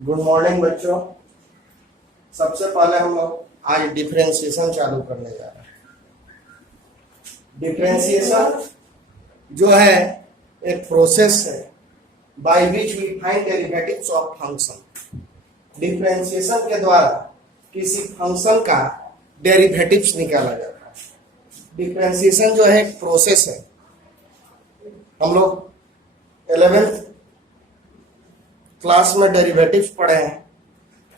Good morning बच्चों। सबसे पहले हम लोग आज डिफरेंशिएशन चालू करने जा रहे हैं। डिफरेंशिएशन जो है एक प्रोसेस है by which we find derivatives of function. Differentiation के द्वारा किसी फंक्शन का डेरिवेटिव्स निकाला जाता है। डिफरेंशिएशन जो है एक प्रोसेस है। हम लोग 11th क्लास में डेरिवेटिव्स पढ़े हैं।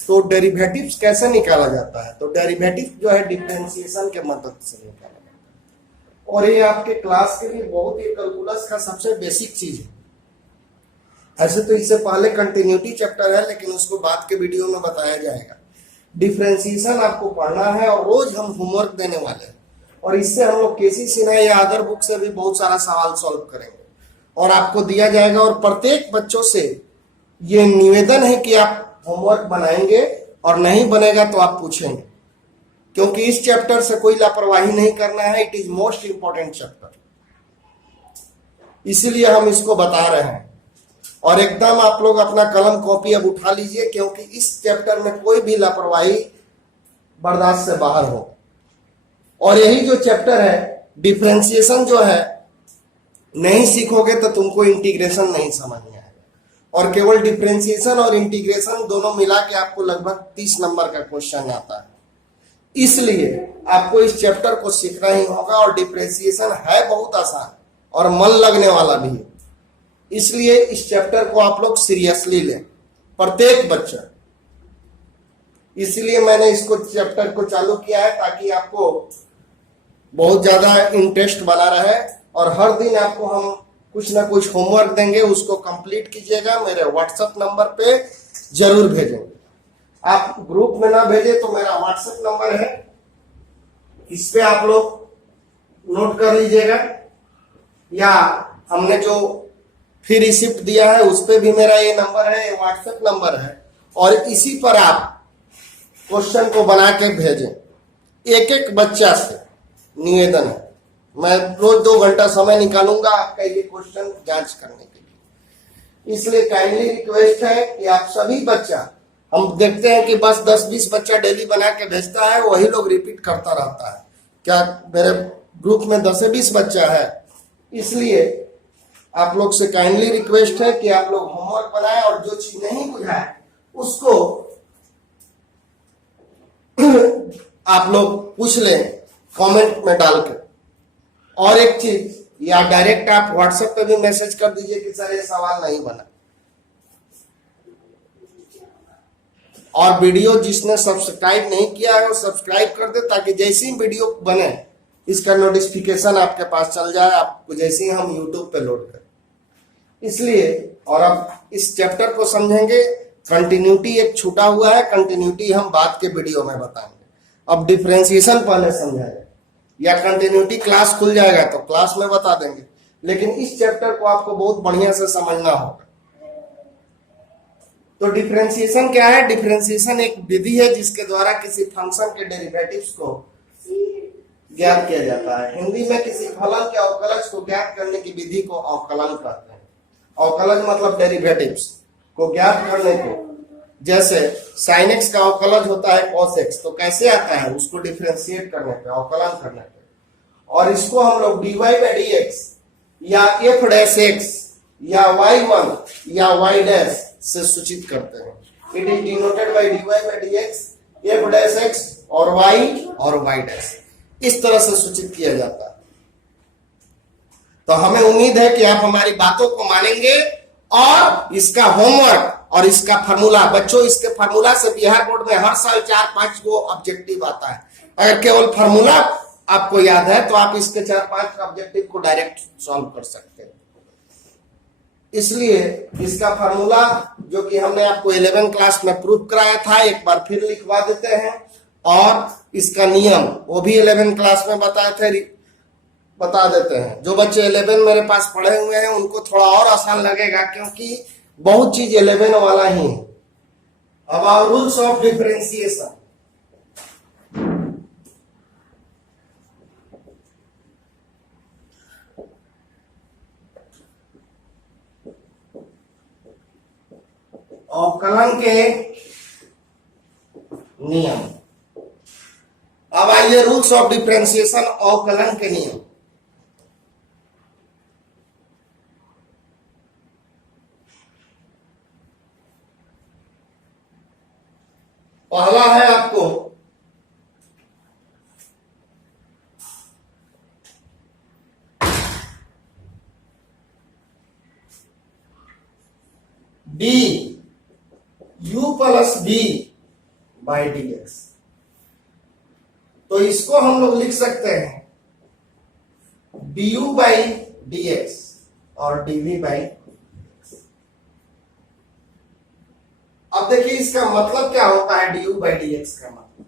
तो डेरिवेटिव्स कैसे निकाला जाता है? तो डेरिवेटिव जो है डिफरेंशिएशन के मदद से निकाला जाता है और ये आपके क्लास के लिए बहुत ही कैलकुलस का सबसे बेसिक चीज है। ऐसे तो इससे पहले कंटिन्यूटी चैप्टर है, लेकिन उसको बाद के वीडियो में बताया जाएगा। डिफरेंशिएशन आपको पढ़ना है और रोज हम होमवर्क देने वाले हैं और इससे हम लोग केसी सिन्हा या अदर बुक से भी बहुत सारा सवाल सॉल्व करेंगे और आपको दिया जाएगा। और प्रत्येक बच्चों से ये निवेदन है कि आप होमवर्क बनाएंगे और नहीं बनेगा तो आप पूछेंगे, क्योंकि इस चैप्टर से कोई लापरवाही नहीं करना है। It is most important chapter, इसीलिए हम इसको बता रहे हैं। और एकदम आप लोग अपना कलम कॉपी अब उठा लीजिए, क्योंकि इस चैप्टर में कोई भी लापरवाही बर्दाश्त से बाहर हो। और यही जो चैप्टर है डिफरेंशिएशन जो है, नहीं सीखोगे तो तुमको इंटीग्रेशन नहीं समझ में आएगा। और केवल डिफरेंशिएशन और इंटीग्रेशन दोनों मिला के आपको लगभग 30 नंबर का क्वेश्चन आता है। इसलिए आपको इस चैप्टर को सीखना ही होगा। और डिफरेंशिएशन है बहुत आसान और मन लगने वाला भी है, इसलिए इस चैप्टर को आप लोग सीरियसली लें, प्रत्येक बच्चा। इसलिए मैंने इसको चैप्टर को चालू किया है ताकि आपको बहुत ज्यादा इंटरेस्ट बना रहे और हर दिन आपको हम कुछ ना कुछ होमवर्क देंगे, उसको कंप्लीट कीजिएगा। मेरे व्हाट्सएप नंबर पे जरूर भेजेंगे। आप ग्रुप में ना भेजे तो मेरा व्हाट्सएप नंबर है, इस पे आप लोग नोट कर लीजिएगा, या हमने जो फ्री रिसिप्ट दिया है उस पे भी मेरा ये नंबर है, ये व्हाट्सएप नंबर है। और इसी पर आप क्वेश्चन को बना के भेजें। एक एक बच्चा से निवेदन है, मैं रोज 2 घंटा समय निकालूंगा आपका ये क्वेश्चन जांच करने के लिए। इसलिए काइंडली रिक्वेस्ट है कि आप सभी बच्चा, हम देखते हैं कि बस 10-20 बच्चा डेली बना के भेजता है, वही लोग रिपीट करता रहता है। क्या मेरे ग्रुप में 10-20 बच्चा है? इसलिए आप लोग से काइंडली रिक्वेस्ट है कि आप लोग होमवर्क बनाएं और जो चीज नहीं बुझा है उसको आप लोग पूछ लें कमेंट में डाल के। और एक चीज, या डायरेक्ट आप व्हाट्सएप पे भी मैसेज कर दीजिए कि सर ये सवाल नहीं बना। और वीडियो जिसने सब्सक्राइब नहीं किया है वो सब्सक्राइब कर दे, ताकि जैसे ही वीडियो बने इसका नोटिफिकेशन आपके पास चल जाए, आपको जैसे ही हम यूट्यूब पे लोड करें। इसलिए, और अब इस चैप्टर को समझेंगे। कंटिन्यूटी एक छूटा हुआ है, कंटिन्यूटी हम बाद के वीडियो में बताएंगे। अब डिफरेंशिएशन पहले समझाएंगे, या कंटिन्यूटी क्लास खुल जाएगा तो क्लास में बता देंगे, लेकिन इस चैप्टर को आपको बहुत बढ़िया से समझना होगा। तो डिफरेंशिएशन क्या है? डिफरेंशिएशन एक विधि है जिसके द्वारा किसी फंक्शन के डेरिवेटिव्स को ज्ञात किया जाता है। हिंदी में किसी फलन के अवकलज को ज्ञात करने की विधि को अवकलन कहते हैं। अवकलज मतलब डेरिवेटिव्स को ज्ञात करने को, जैसे sin x का अवकलज होता है cos x, तो कैसे आता है? उसको डिफरेंशिएट करने पे, अवकलन करने पे। और इसको हम लोग dy by dx या f डैश x या y1 या y डैश से सूचित करते हैं। It is denoted by dy by dx, f dash x और y डैश, इस तरह से सूचित किया जाता है। तो हमें उम्मीद है कि आप हमारी बातों को मानेंगे और इसका होमवर्क और इसका फार्मूला, बच्चों इसके फार्मूला से बिहार बोर्ड में हर साल 4-5 को ऑब्जेक्टिव आता है। अगर केवल फार्मूला आपको याद है तो आप इसके 4-5 ऑब्जेक्टिव को डायरेक्ट सॉल्व कर सकते हैं। इसलिए इसका फार्मूला जो कि हमने आपको 11 क्लास में प्रूफ कराया था, एक बार फिर लिखवा देते हैं। और इसका नियम वो भी 11 क्लास में बताए थे, बता देते हैं। जो बच्चे 11 मेरे पास पढ़े हुए हैं उनको थोड़ा और आसान लगेगा, क्योंकि बहुत चीज 11 वाला ही है। अब रूल्स ऑफ डिफरेंशिएशन। अवकलन के नियम। अब आइए रूल्स ऑफ डिफरेंशिएशन, अवकलन के नियम। पहला है आपको d u plus b by d x. तो इसको हम लोग लिख सकते हैं d u by d x और डी वी बाई। अब देखिए इसका मतलब क्या होता है, d u by d x का मतलब,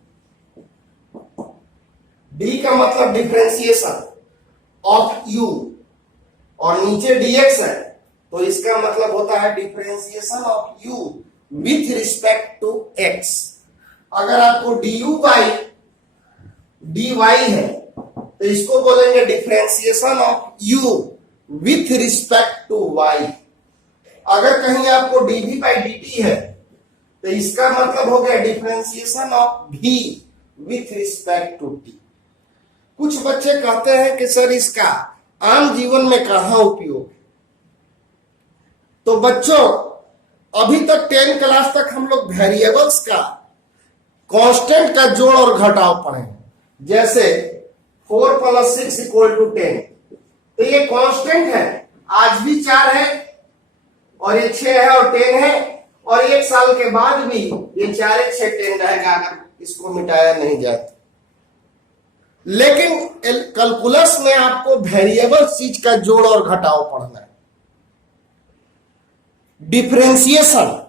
डी का मतलब डिफरेंशिएशन ऑफ यू और नीचे dx है, तो इसका मतलब होता है differentiation of u with respect to x। अगर आपको du बाई dy है तो इसको बोलेंगे differentiation of u with respect to y। अगर कहीं आपको dv बाई dt है तो इसका मतलब हो गया differentiation of v with respect to t। कुछ बच्चे कहते हैं कि सर इसका आम जीवन में कहां उपयोग है। तो बच्चों अभी तक 10 क्लास तक हम लोग वेरिएबल्स का कांस्टेंट का जोड़ और घटाव पढ़े हैं, जैसे 4 + 6 = 10। तो ये कांस्टेंट है, आज भी 4 है और ये 6 है और 10 है, और 1 साल के बाद भी ये 4 1 6 10 रहेगा अगर इसको मिटाया नहीं जाए। लेकिन कैलकुलस में आपको वेरिएबल चीज का जोड़ और घटाव पढ़ना है। डिफरेंशिएशन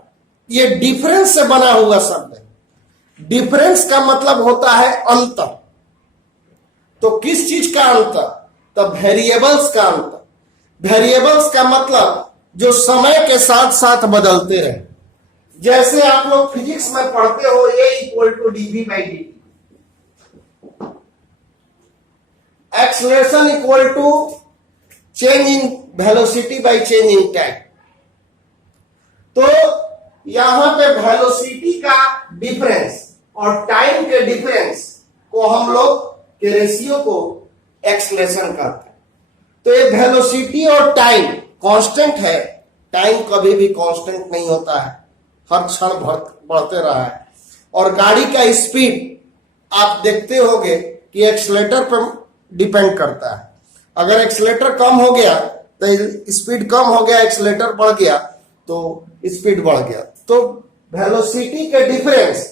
ये डिफरेंस से बना हुआ शब्द है। डिफरेंस का मतलब होता है अंतर। तो किस चीज का अंतर? तो वेरिएबल्स का अंतर। वेरिएबल्स का मतलब जो समय के साथ साथ बदलते रहे। जैसे आप लोग फिजिक्स में पढ़ते हो a = dv by dt, acceleration equal to change in velocity by change in time. तो यहां पे वेलोसिटी का डिफरेंस और टाइम के डिफरेंस को हम लोग के रेशियो को एक्सलेरेशन कहते हैं। तो ये वेलोसिटी और टाइम कांस्टेंट है। टाइम कभी भी कांस्टेंट नहीं होता है, हर क्षण बढ़ते रहा है। और गाड़ी का स्पीड आप देखते होंगे कि एक्सलेटर पर डिपेंड करता है। अगर एक्सलेटर कम हो गया तो स्पीड कम हो गया, एक्सलेटर बढ़ गया तो स्पीड बढ़ गया। तो वेलोसिटी के डिफरेंस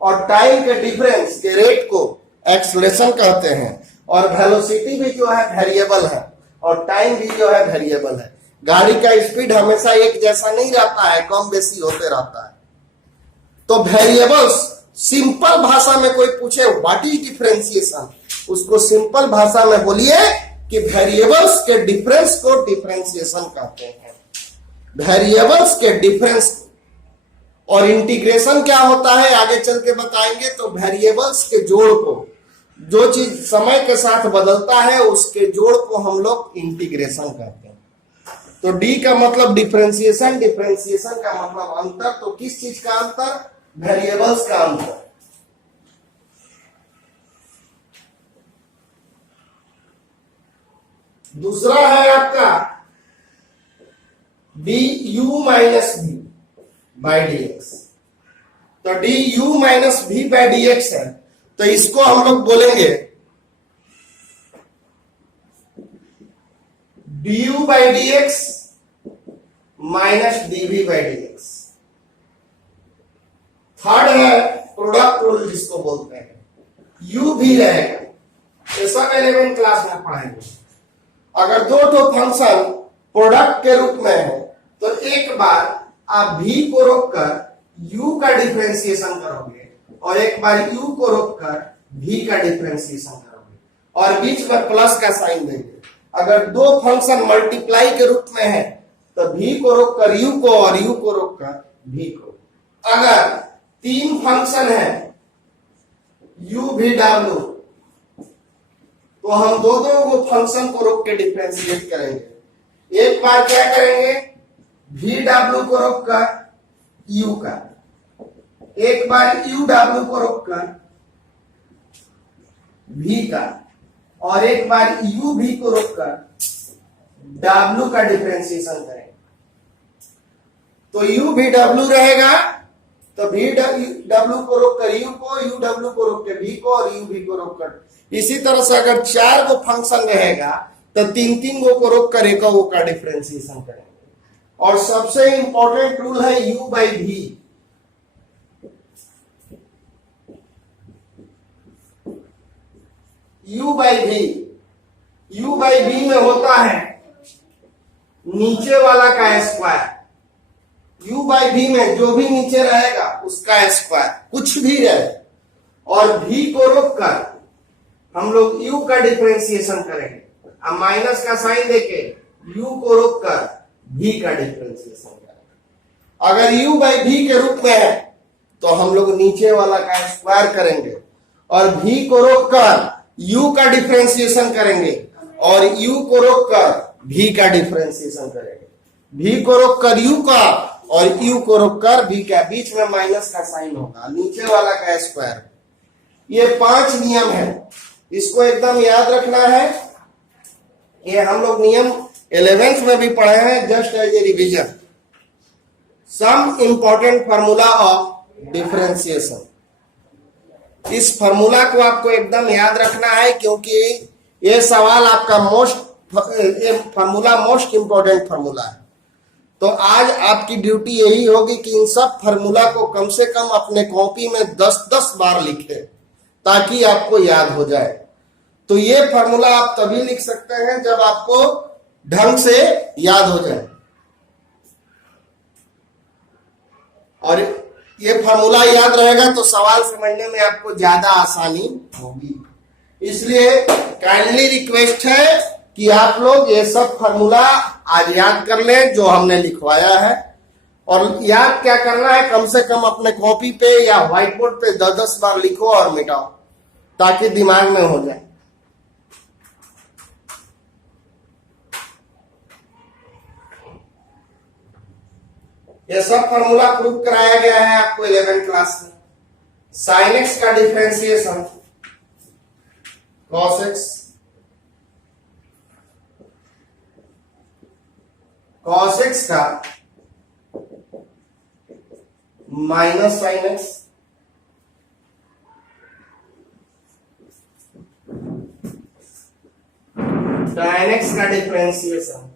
और टाइम के डिफरेंस के रेट को एक्सलेरेशन कहते हैं। और वेलोसिटी भी जो है वेरिएबल है और टाइम भी जो है वेरिएबल है। गाड़ी का स्पीड हमेशा एक जैसा नहीं रहता है, कम बेसी होते रहता है। तो वेरिएबल्स सिंपल भाषा में कोई पूछे व्हाट इज डिफरेंशिएशन, उसको सिंपल भाषा में बोलिए कि वेरिएबल्स के डिफरेंस को डिफरेंशिएशन कहते हैं। वेरिएबल्स के डिफरेंस। और इंटीग्रेशन क्या होता है आगे चल के बताएंगे। तो वेरिएबल्स के जोड़ को, जो चीज समय के साथ बदलता है उसके जोड़ को हम लोग इंटीग्रेशन कहते हैं। तो डी का मतलब डिफरेंशिएशन, डिफरेंशिएशन का मतलब अंतर। तो किस चीज का अंतर? वेरिएबल्स का अंतर। दूसरा है आपका d u minus v by d x. तो d u minus v by d x है, तो इसको हम लोग बोलेंगे d u by d x minus d v by d x. Third है प्रोडक्ट रूल जिसको बोलते हैं, यू भी रहेगा। ये सब 11 क्लास में पढ़ाएंगे। अगर दो फंक्शन प्रोडक्ट के रूप में है तो एक बार आप v को रोककर u का डिफरेंशिएशन करोगे और एक बार u को रोककर v का डिफरेंशिएशन करोगे और बीच में प्लस का साइन देंगे। अगर दो फंक्शन मल्टीप्लाई के रूप में है तो v को रोककर u को और u को रोककर v को। अगर 3 फंक्शन है u v w, तो हम दो को फंक्शन को रोक के डिफरेंशिएट करेंगे। एक बार क्या करेंगे, वी डब्ल्यू को रोककर यू का, एक बार यू डब्ल्यू को रोककर भी का, और एक बार यू भी को रोककर डब्ल्यू का डिफरेंशिएशन करेंगे। तो यू भी डब्ल्यू रहेगा, तो भी डब्ल्यू को रोककर यू को, यू डब्ल्यू को रोककर भी को, और यू भी को रोककर। इसी तरह से अगर 4 गो फंक्शन रहेगा तो 3-3 गो को रोककर एक गो का डिफरेंशिएशन करेंगे। और सबसे इंपॉर्टेंट रूल है u बाई भी। u बाई भी, u बाई भी में होता है नीचे वाला का स्क्वायर। u बाई भी में जो भी नीचे रहेगा उसका स्क्वायर, कुछ भी रहे, और v को रोककर हम लोग u का डिफरेंशिएशन करेंगे। अब माइनस का साइन देके u को रोककर v का डिफरेंशिएशन करेंगे। अगर u बाई v के रूप में है तो हम लोग नीचे वाला का स्क्वायर करेंगे, और v को रोककर u का डिफरेंशिएशन करेंगे, और u को रोककर v का डिफरेंशिएशन करेंगे। v को रोककर u का, और u को रोककर v का, बीच में माइनस का साइन होगा, नीचे वाला का स्क्वायर। ये 5 नियम है, इसको एकदम याद रखना है। ये हम लोग नियम 11th में भी पढ़े हैं, just as a revision. Some important formula of differentiation, इस फार्मूला को आपको एकदम याद रखना है, क्योंकि ये सवाल आपका फार्मूला मोस्ट इंपॉर्टेंट फार्मूला है। तो आज आपकी ड्यूटी यही होगी कि इन सब फार्मूला को कम से कम अपने कॉपी में 10-10 बार लिखें, ताकि आपको याद हो जाए। तो ये फार्मूला आप तभी लिख सकते हैं जब आपको ढंग से याद हो जाए, और ये फार्मूला याद रहेगा तो सवाल समझने में आपको ज्यादा आसानी होगी। इसलिए काइंडली रिक्वेस्ट है कि आप लोग ये सब फार्मूला आज याद कर लें जो हमने लिखवाया है, और याद क्या करना है, कम से कम अपने कॉपी पे या व्हाइट बोर्ड पे 10-10 बार लिखो और मिटाओ, ताकि दिमाग में हो जाए। ये सब फार्मूला प्रूव कराया गया है आपको 11th क्लास में। साइन एक्स का differentiation cos x, cos x का minus sine x, tan x का differentiation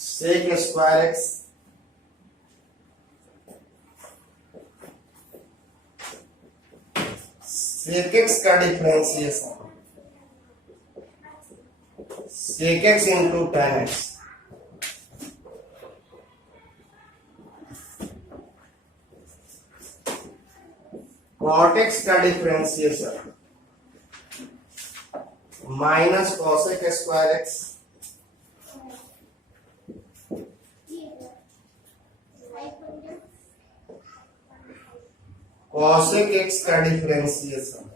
sec square x, sec x का differentiation sec x into tan x, cot x का differentiation minus cosec square x, cosec x का differentiation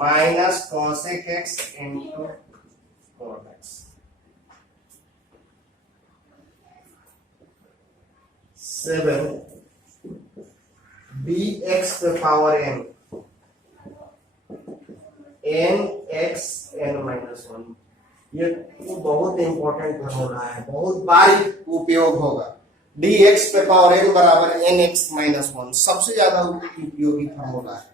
minus cosec x into cot x. 7 dx पे power n, n x n minus 1। ये बहुत important formula है, बहुत बार उपयोग होगा। dx पे पावर n बराबर nx माइनस 1 सबसे ज्यादा उपयोगी फार्मूला है।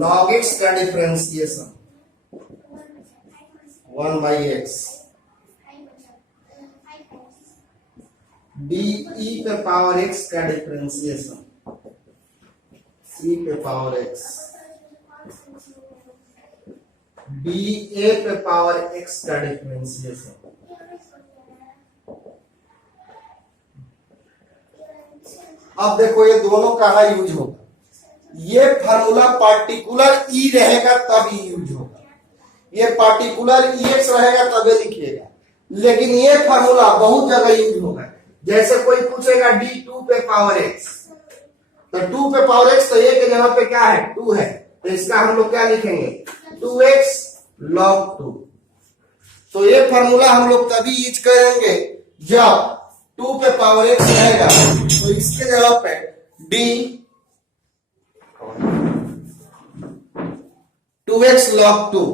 log x का डिफरेंशिएशन 1 by x, de पे पावर x का डिफरेंशिएशन c पे पावर x, dA पे पावर x का डिफरेंशिएशन अब देखो ये दोनों कहाँ यूज होगा। ये फार्मूला पार्टिकुलर ई रहेगा तब ही यूज होगा, ये पार्टिकुलर EX रहेगा तभी लिखिएगा, लेकिन ये फार्मूला बहुत जगह यूज होगा। जैसे कोई पूछेगा D2 पे पावर X, तो 2 पे पावर x, तो a के जगह पे क्या है 2 है, तो इसका हम लोग क्या लिखेंगे 2x log 2। तो ये फॉर्मूला हम लोग तभी यूज करेंगे जब 2 पे पावर x रहेगा, तो इसके जगह पे d 2x log 2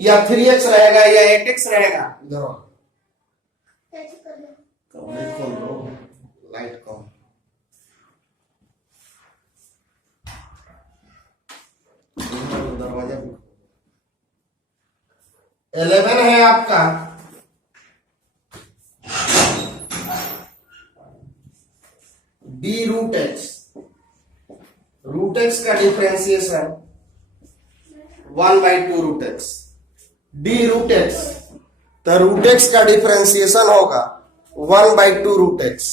या 3x रहेगा या 8x रहेगा। इधर लाइट कम, दरवाजा 11 है आपका d रूट एक्स का differentiation 1/2 root x, d root x, तो रूट एक्स का डिफरेंशिएशन होगा 1/2 रूट एक्स।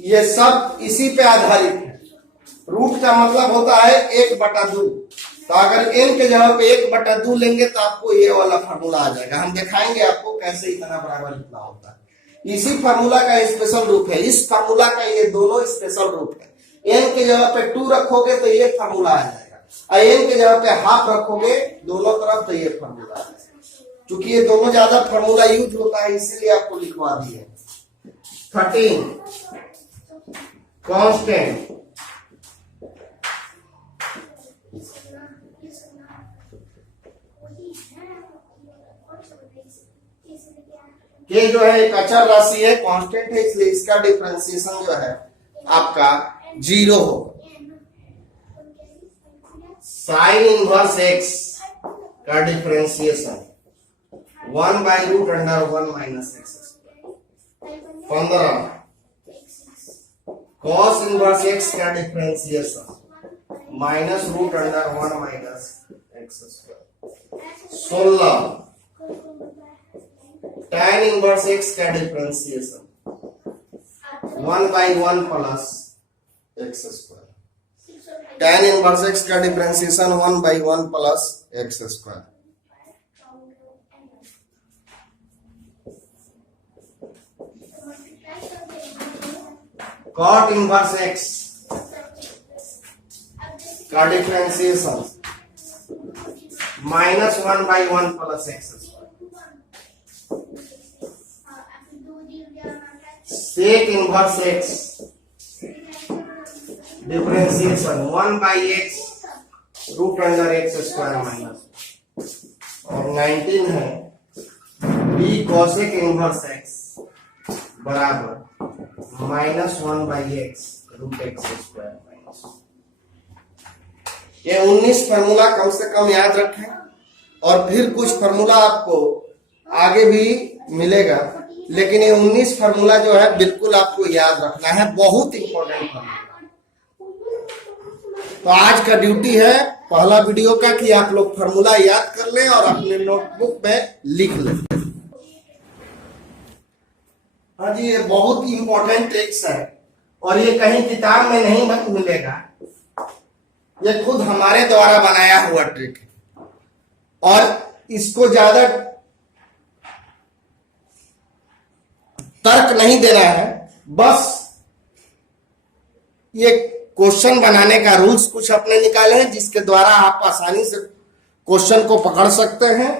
ये सब इसी पे आधारित है। रूट का मतलब होता है 1/2, तो अगर n के जगह पे 1/2 लेंगे तो आपको ये वाला फार्मूला आ जाएगा। हम दिखाएंगे आपको कैसे इतना बराबर इतना होता है। इसी फार्मूला का स्पेशल रूप है, इस फार्मूला का ये दोनों स्पेशल रूप है। n के जगह पे 2 रखोगे तो ये फार्मूला आ जाएगा, और n के जगह पे हाफ रखोगे दोनों तरफ तो ये फार्मूला आ जाएगा। क्योंकि ये दोनों ज्यादा फार्मूला यूज होता है इसीलिए आपको लिखवा दिए। 13 कांस्टेंट के जो है एक अचर राशि है, कांस्टेंट है, इसलिए इसका डिफरेंशिएशन जो है आपका 0 होगा। साइन इनवर्स x का differentiation 1/√1 - x। 15 cos inverse x का differentiation -√1 - x²। 16 tan inverse x का differentiation 1/1 + x²। tan inverse x का differentiation 1/1 + x²। cot inverse x का differentiation -1/1 + x²। sec inverse x differentiation 1/x √x² और 19 है b cosec inverse x बराबर -1/x √x²। ये 19 formula कम से कम याद रखें, और फिर कुछ फार्मूला आपको आगे भी मिलेगा, लेकिन ये 19 फार्मूला जो है बिल्कुल आपको याद रखना है, बहुत इंपॉर्टेंट फार्मूला। तो आज का ड्यूटी है पहला वीडियो का कि आप लोग फार्मूला याद कर लें और अपने नोटबुक में लिख लें। हाँ जी, ये बहुत इंपॉर्टेंट ट्रिक्स है और ये कहीं किताब में नहीं मिलेगा, ये खुद हमारे द्वारा बनाया हुआ ट्रिक है और इसको ज्यादा तर्क नहीं देना है, बस ये क्वेश्चन बनाने का रूल्स कुछ अपने निकाले हैं जिसके द्वारा आप आसानी से क्वेश्चन को पकड़ सकते हैं।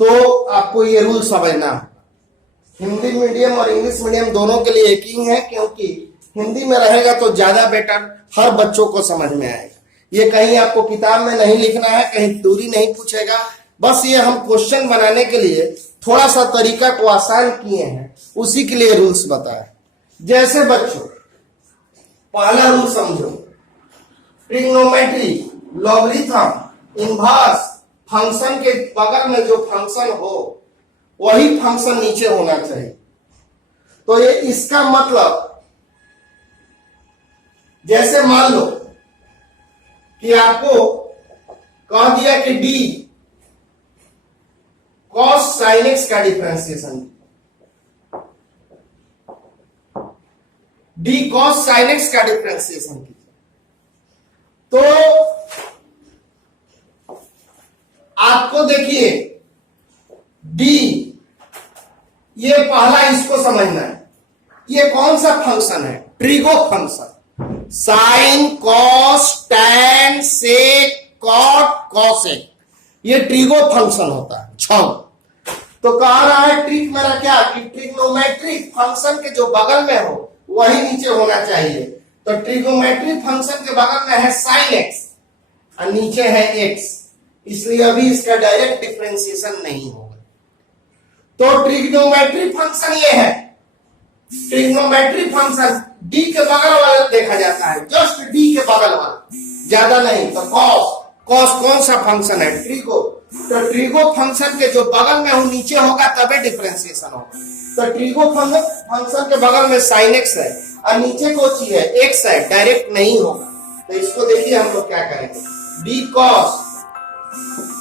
तो आपको ये रूल समझना है। हिंदी मीडियम और इंग्लिश मीडियम दोनों के लिए एक ही है, क्योंकि हिंदी में रहेगा तो ज्यादा बेटर हर बच्चों को समझ में आएगा। ये कहीं आपको किताब में नहीं लिखना है, कहीं दूरी नहीं पूछेगा, बस ये हम क्वेश्चन बनाने के लिए थोड़ा सा तरीका को आसान किए हैं, उसी के लिए रूल्स बताए। जैसे बच्चों पहला रूल समझो, ट्रिग्नोमेट्री, लॉगरिथम, इनवर्स, फंक्शन के बगल में जो फंक्शन हो वही फंक्शन नीचे होना चाहिए। तो ये इसका मतलब, जैसे मान लो कि आपको कह दिया कि d cos sin x का differentiation, d cos sin x का डिफरेंशिएशन कीजिए। तो आपको देखिए डी, ये पहला इसको समझना है, ये कौन सा फंक्शन है? Trigo function. Sine, cos, tan, sec, cot, cosec, ये ट्रिगो फंक्शन होता है। 6। तो कह रहा है ट्रिक मेरा क्या कि ट्रिग्नोमेट्रिक फंक्शन के जो बगल में हो वही नीचे होना चाहिए। तो ट्रिग्नोमेट्रिक फंक्शन के बगल में है साइन एक्स और नीचे है एक्स, इसलिए अभी इसका डायरेक्ट डिफरेंशिएशन नहीं होगा। तो ट्रिग्नोमेट्रिक फंक्शन ये है, ट्रिग्नोमेट्रिक फंक्शन डी के बगल वाला देखा जाता है, जस्ट डी के बगल वाला, ज्यादा नहीं। तो कॉस, कॉस कौन सा फंक्शन है? ट्रिगो। तो ट्रिगो फंक्शन के जो बगल में हो नीचे होगा तभी डिफरेंशिएशन होगा। तो ट्रिगो फंक्शन के बगल में साइन एक्स है और नीचे कौन चीज है? एक्स है, डायरेक्ट नहीं होगा। तो इसको देखिए हम लोग क्या करेंगे, डी कॉस,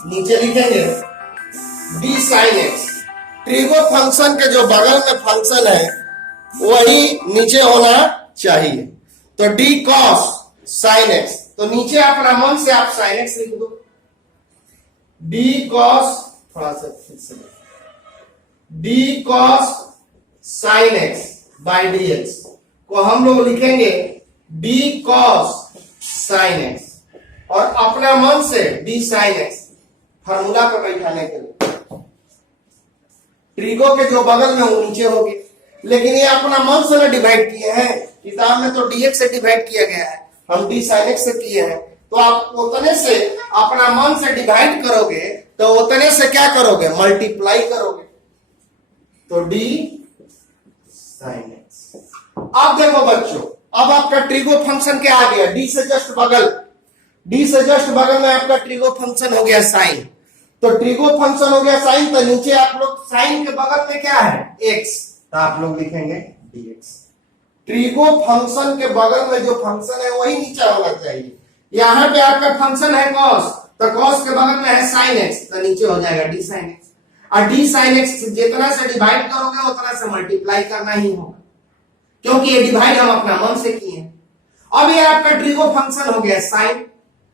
नीचे लिखेंगे D sine x. Trigo function के जो बगल में फंक्शन है वही नीचे होना चाहिए। तो डी कॉस साइन एक्स, तो नीचे अपना मन से आप साइन एक्स लिख दो, डी कॉस, थोड़ा सा फिर से, D cos sine x by d x को हम लोग लिखेंगे डी कॉस साइन एक्स, और अपना मन से डी साइन एक्स फार्मूला पर बैठाने के लिए। ट्रिगो के जो बगल में वो नीचे होगी, लेकिन ये अपना मन से ना डिवाइड किए हैं, किताब में तो डीएक्स से डिवाइड किया गया है, हम डी साइन एक्स से किए हैं। तो आप उतने से अपना मन से डिवाइड करोगे तो उतने से क्या करोगे? मल्टीप्लाई करोगे। तो डी साइन एक्स। अब देखो बच्चों, अब आपका ट्रिगो फंक्शन क्या आ गया? डी से जस्ट बगल, डी से जस्ट बगल में आपका ट्रिगो फंक्शन हो गया साइन। तो ट्रिगो फंक्शन हो गया साइन, तो नीचे आप लोग साइन के बगल में क्या है? एक्स, तो आप लोग लिखेंगे dx। ट्रिगो फंक्शन के बगल में जो फंक्शन है वही नीचे होना चाहिए। यहां पे आपका फंक्शन है cos, तो cos के बगल में है sin x, तो नीचे हो जाएगा d sin x। और d sin x जितना से डिवाइड करोगे उतना से मल्टीप्लाई करना ही होगा, क्योंकि ये डिवाइड हम अपना मन से किए हैं। अब ये आपका ट्रिगो फंक्शन हो गया sin,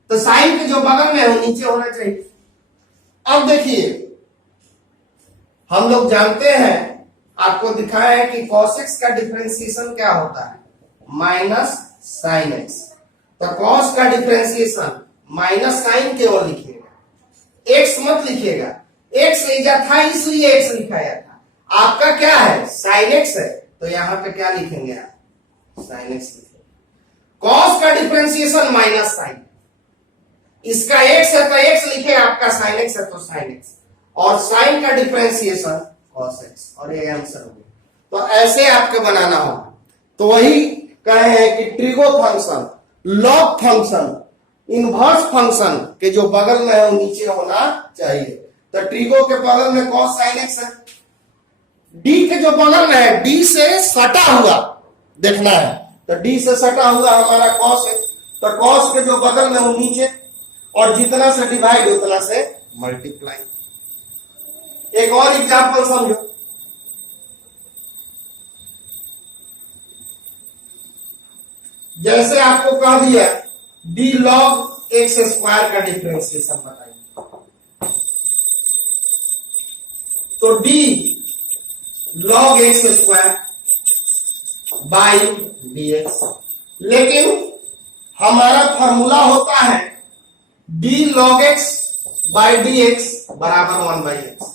तो sin के जो बगल में है वो नीचे होना चाहिए। अब देखिए हम लोग जानते हैं, आपको दिखाया है कि cos x का डिफरेंशिएशन क्या होता है? Minus sine x. तो cos का डिफरेंशिएशन माइनस साइन केवल लिखिएगा, x मत लिखिएगा, x इजा था इसलिए x लिखाया था। आपका क्या है? साइन एक्स है, तो यहां पे क्या लिखेंगे आप? साइन एक्स लिखेंगे। cos का डिफरेंशिएशन माइनस साइन, इसका x है तो x लिखे, आपका साइन एक्स है तो साइन एक्स, और साइन का डिफरेंशिएशन cos x, और ये आंसर हो गया। तो ऐसे आपके बनाना होगा। तो वही कहे हैं कि trigo function, log function, inverse function के जो बगल में है वो नीचे होना चाहिए। तो ट्रिगो के बगल में cos sin x है, d के जो बगल में है d से सटा हुआ देखना है, तो d से सटा हुआ हमारा cos है, तो cos के जो बगल में वो नीचे, और जितना से डिवाइड उतना से मल्टीप्लाई। एक और एग्जांपल समझो, जैसे आपको कह दिया d log x स्क्वायर का डिफरेंशिएशन बताइए, तो d log x square by dx, लेकिन हमारा फॉर्मूला होता है d log x by dx बराबर 1/x।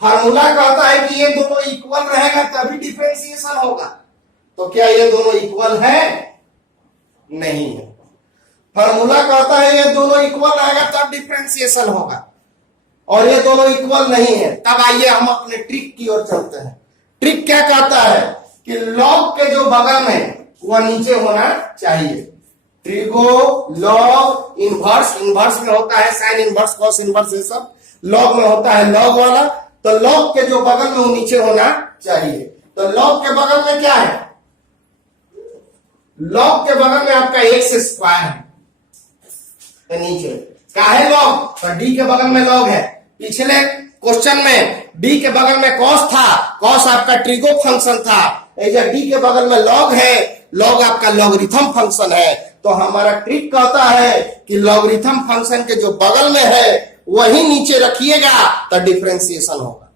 फार्मूला कहता है कि ये दोनों इक्वल रहेगा तभी डिफरेंशिएशन होगा। तो क्या ये दोनों इक्वल है? नहीं है। फार्मूला कहता है ये दोनों इक्वल रहेगा तब डिफरेंशिएशन होगा, और ये दोनों इक्वल नहीं है। तब आइए हम अपने ट्रिक की ओर चलते हैं। ट्रिक क्या कहता है कि लॉग के जो बगल में वह नीचे होना चाहिए। ट्रिगो, लॉग, इनवर्स, इनवर्स में होता है साइन इनवर्स, कॉस इनवर्स, ये सब। लॉग में होता है लॉग वाला, तो लॉग के जो बगल में वो नीचे होना चाहिए। तो लॉग के बगल में क्या है? लॉग के बगल में आपका एक्स स्क्वायर है, तो नीचे क्या है? लॉग, तो डी के बगल में लॉग है। पिछले क्वेश्चन में डी के बगल में कॉस था, कॉस आपका ट्रिगो फंक्शन था। डी के बगल में लॉग है, लॉग आपका लॉगरिथम फंक्शन है, तो हमारा ट्रिक कहता है कि लॉगरिथम फंक्शन के जो बगल में है वही नीचे रखिएगा तो डिफरेंशिएशन होगा।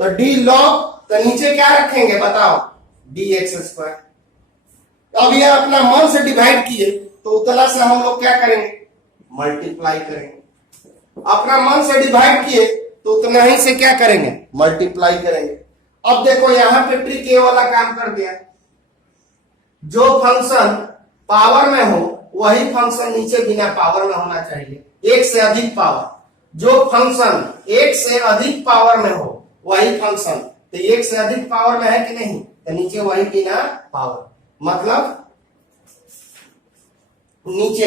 तो डी लॉग, तो नीचे क्या रखेंगे बताओ, डी एक्स स्क्वायर। अब ये अपना मन से डिवाइड किए तो उतना से हम लोग क्या करेंगे, मल्टीप्लाई करेंगे। अपना मन से डिवाइड किए तो उतना ही से क्या करेंगे, मल्टीप्लाई करेंगे। अब देखो यहां पे ट्रिक ये वाला काम कर दिया, जो फंक्शन पावर में हो वही फंक्शन नीचे बिना पावर में होना चाहिए, एक से अधिक पावर। जो फंक्शन एक से अधिक पावर में हो वही फंक्शन, तो एक से अधिक पावर में है कि नहीं, तो नीचे वही बिना पावर, मतलब नीचे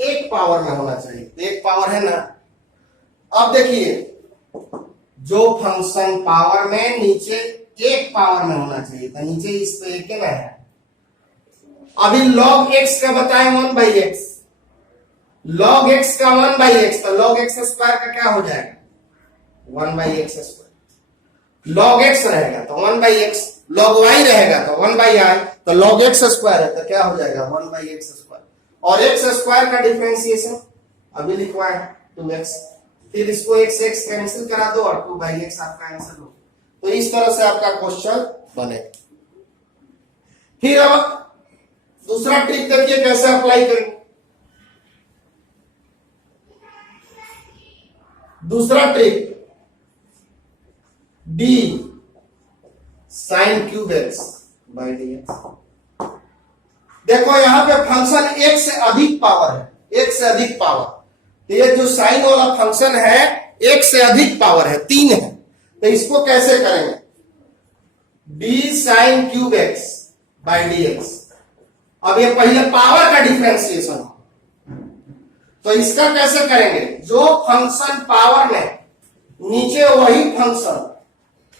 एक पावर में होना चाहिए। तो एक पावर है ना। अब देखिए जो फंक्शन पावर में नीचे एक पावर में होना चाहिए, तो नीचे इस पे एक ना है। अभी log x का बताएं 1/x, log x का 1/x, तो log x स्क्वायर का क्या हो जाएगा, 1/x स्क्वायर। log x रहेगा तो 1/x, log y रहेगा तो 1/i, तो log x स्क्वायर है तो क्या हो जाएगा 1/x स्क्वायर। और x स्क्वायर का डिफरेंशिएशन अभी लिखवाए 2x, फिर इसको x से x कैंसिल करा दो और 2/x आपका आंसर हो। तो इस तरह से आपका क्वेश्चन बने। फिर अब दूसरा ट्रिक देखिए कैसे अप्लाई करेंगे। दूसरा trick, d sin cube x by d x. देखो यहां पे फंक्शन एक से अधिक पावर है, एक से अधिक पावर, तो ये जो साइन वाला फंक्शन है एक से अधिक पावर है, 3 है। तो इसको कैसे करेंगे, d sine cube x by d x. अब ये पहले पावर का डिफरेंशिएशन हो, तो इसका कैसे करेंगे, जो फंक्शन पावर में नीचे वही फंक्शन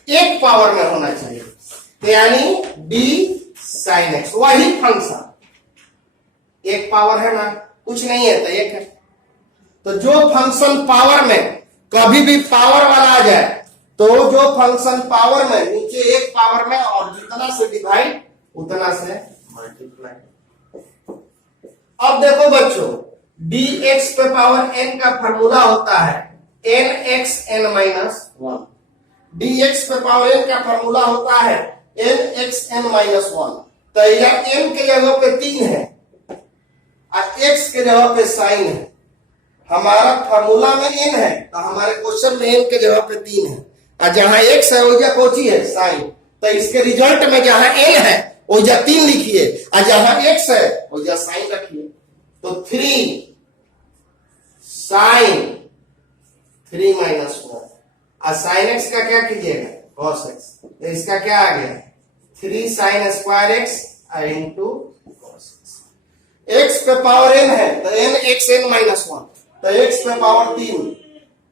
एक पावर में होना चाहिए, तो यानी d साइन x, वही फंक्शन एक पावर है ना, कुछ नहीं है तो एक है। तो जो फंक्शन पावर में कभी भी पावर वाला आ जाए, तो जो फंक्शन पावर में नीचे एक पावर में और जितना से डिवाइड उतना से मल्टीप्लाई। अब देखो बच्चों, dx पे पावर n का फॉर्मूला होता है nxn माइनस 1। dx पे पावर n का फॉर्मूला होता है nxn माइनस 1। तो यह n के जगह पे 3 है और x के जगह पे साइन है। हमारा फॉर्मूला में n है तो हमारे क्वेश्चन में n के जगह पे 3 है, और जहां x है वही कोची है साइन। तो इसके रिजल्ट में जहां n है वही 3 लिखिए, और जहां x है वही साइन रखिए। तो 3 साइन 3 माइनस 1, और साइन x का क्या कीजिएगा cos x, तो इसका क्या आ गया 3 sine square x into cos x। x पे पावर n है तो n xn माइनस 1, तो x पे पावर 3,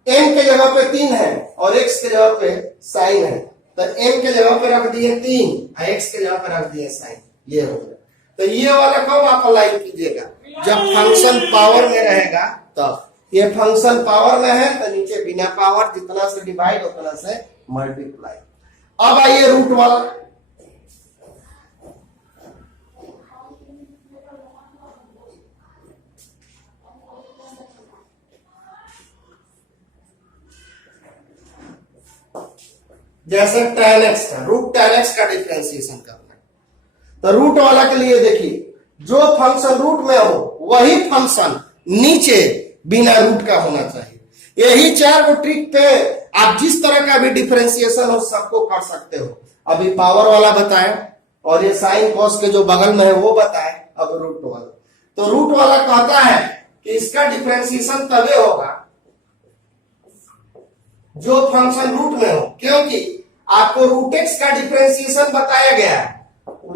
n के जगह पे 3 है और x के जगह पे साइन है, तो n के जगह पे रख दिए 3 और x के जगह पे रख दिए साइन, ये हो गया। तो ये वाला कब आप अप्लाई कीजिएगा, जब फंक्शन पावर में रहेगा तब। ये फंक्शन पावर में है तो नीचे बिना पावर जितना से डिवाइड उतना से मल्टीप्लाई। अब आइए रूट वाला, जैसे tan x का रूट tan x का डिफरेंशिएशन करना है, तो रूट वाला के लिए देखिए जो फंक्शन रूट में हो वही फंक्शन नीचे बिना रूट का होना चाहिए। यही 4 को ट्रिक पे आप जिस तरह का भी डिफरेंशिएशन हो सबको कर सकते हो। अभी पावर वाला बताएं और ये साइन कॉस के जो बगल में है वो बताएं। अब रूट वाला, तो रूट वाला कहता है कि इसका डिफरेंशिएशन तभी होगा जो फंक्शन रूट में हो, क्योंकि आपको रूट एक्स का डिफरेंशिएशन बताया गया है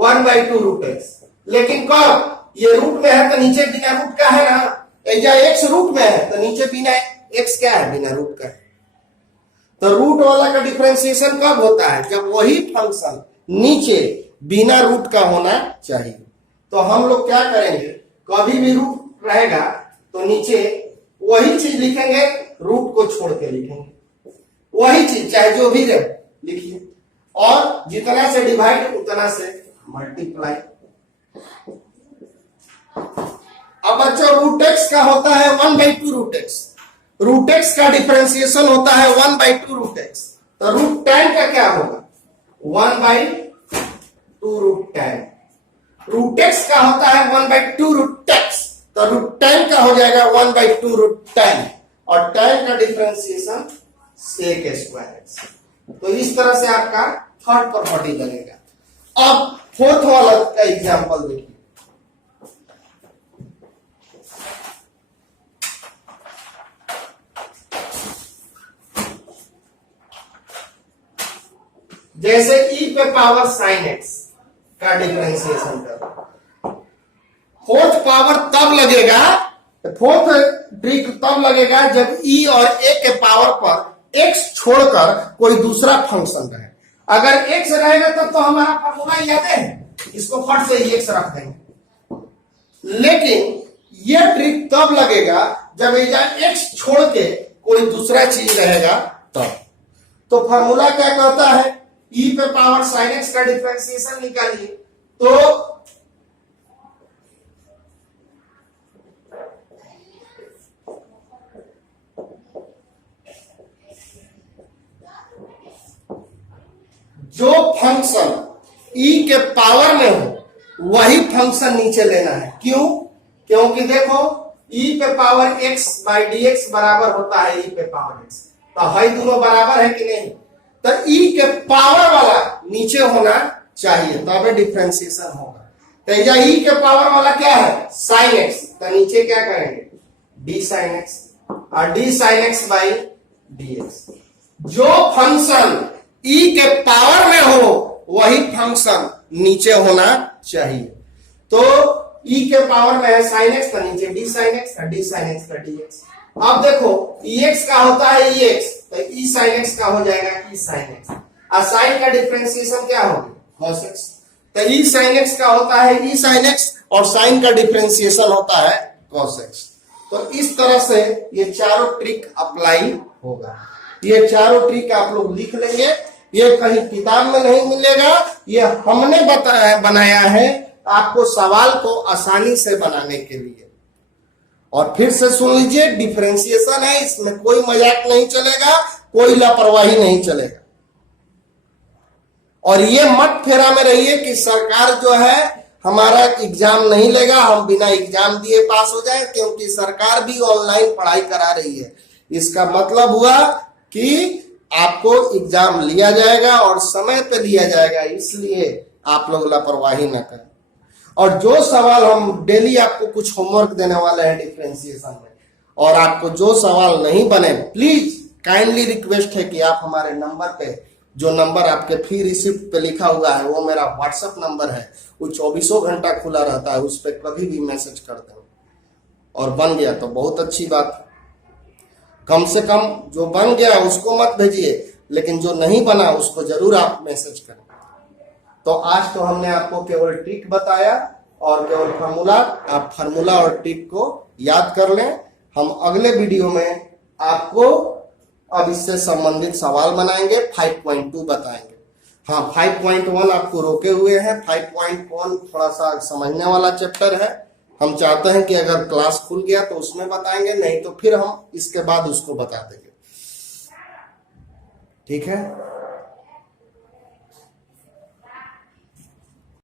1/2 रूट एक्स, लेकिन कब ये रूट में है तो नीचे बिना रूट का है ना, या एक्स रूट में है तो नीचे बिना एक्स क्या है, बिना रूट का है। तो रूट वाला का डिफरेंशिएशन कब होता है, जब वही फंक्शन नीचे बिना रूट का होना चाहिए। तो हम लोग क्या करेंगे, कभी भी रूट रहेगा तो नीचे वही चीज लिखेंगे, रूट को छोड़ के लिखेंगे वही चीज, चाहे जो भी रहे लिखिए, और जितना से डिवाइड उतना से मल्टीप्लाई। अब बच्चों रूट एक्स का होता है 1/2 रूट एक्स, रूट एक्स का डिफरेंशिएशन होता है 1/2 रूट एक्स, तो रूट tan का क्या होगा 1/2 रूट tan। रूट एक्स का होता है 1/2 रूट एक्स, तो रूट tan का हो जाएगा 1/2 रूट tan, और tan का डिफरेंशिएशन sec स्क्वायर एक्स। तो इस तरह से आपका थर्ड प्रॉपर्टी बनेगा। अब फोर्थ वाला का एग्जांपल देखिए, जैसे e पे पावर sin x का डिफरेंशिएशन कर, फोर्थ पावर तब लगेगा, फोर्थ ट्रिक तब लगेगा जब e और a के पावर पर x छोड़कर कोई दूसरा फंक्शन रहे। अगर x रहेगा तब तो हमारा फॉर्मूला याद है, इसको फट से x रख देंगे। लेकिन यह ट्रिक तब लगेगा जब x छोड़ के कोई दूसरा चीज रहेगा तब। तो फॉर्मूला क्या कहता है, e पे पावर sin x का डिफरेंशिएशन निकालिए, तो जो फंक्शन e के पावर में हो वही फंक्शन नीचे लेना है। क्यों? क्योंकि देखो e पे पावर x बाई dx बराबर होता है e पे पावर x, तो है दोनों बराबर है कि नहीं, तो e के पावर वाला नीचे होना चाहिए तब डिफरेंशिएशन होगा। तो यह e के पावर वाला क्या है sin x, तो नीचे क्या करेंगे d sin x, और d sin x by dx। जो फंक्शन e के पावर में हो वही फंक्शन नीचे होना चाहिए। तो e के पावर में है sin x, तो नीचे d sin x, d sin x का dx। अब देखो ex का होता है ex, तो e sin x का हो जाएगा e sin x, और sin का डिफरेंशिएशन क्या होगा cos x, तो e sin x का होता है e sin x, और sin का डिफरेंशिएशन होता है cos x। तो इस तरह से ये चारों ट्रिक अप्लाई होगा। ये चारों ट्रिक आप लोग लिख लेंगे, ये कहीं किताब में नहीं मिलेगा, ये हमने बनाया है आपको सवाल को आसानी से बनाने के लिए। और फिर से सुन लीजिए, डिफरेंशिएशन है, इसमें कोई मजाक नहीं चलेगा, कोई लापरवाही नहीं चलेगा। और ये मत फेरा में रहिए कि सरकार जो है हमारा एग्जाम नहीं लेगा, हम बिना एग्जाम दिए पास हो जाए, क्योंकि सरकार भी ऑनलाइन पढ़ाई करा रही है। इसका मतलब हुआ कि आपको एग्जाम लिया जाएगा और समय पे लिया जाएगा, इसलिए आप लोग लापरवाही ना करें। और जो सवाल हम डेली आपको कुछ होमवर्क देने वाले हैं डिफरेंशिएशन में, और आपको जो सवाल नहीं बने, प्लीज काइंडली रिक्वेस्ट है कि आप हमारे नंबर पे, जो नंबर आपके फी रिसिप्ट पे लिखा हुआ है वो मेरा व्हाट्सएप नंबर है, वो 24 घंटा खुला रहता है, उस पर कभी भी मैसेज कर दें। और बन गया तो बहुत अच्छी बात, कम से कम जो बन गया उसको मत भेजिए, लेकिन जो नहीं बना उसको जरूर आप मैसेज करें। तो आज तो हमने आपको केवल ट्रिक बताया और केवल फार्मूला, आप फार्मूला और ट्रिक को याद कर लें। हम अगले वीडियो में आपको अब इससे संबंधित सवाल बनाएंगे, 5.2 बताएंगे। हाँ, 5.1 आपको रोके हुए हैं, 5.1 थोड़ा सा समझने वाला चैप्टर है। हम चाहते हैं कि अगर क्लास खुल गया तो उसमें बताएंगे, नहीं तो फिर हम इसके बाद उसको बता देंगे। ठीक है।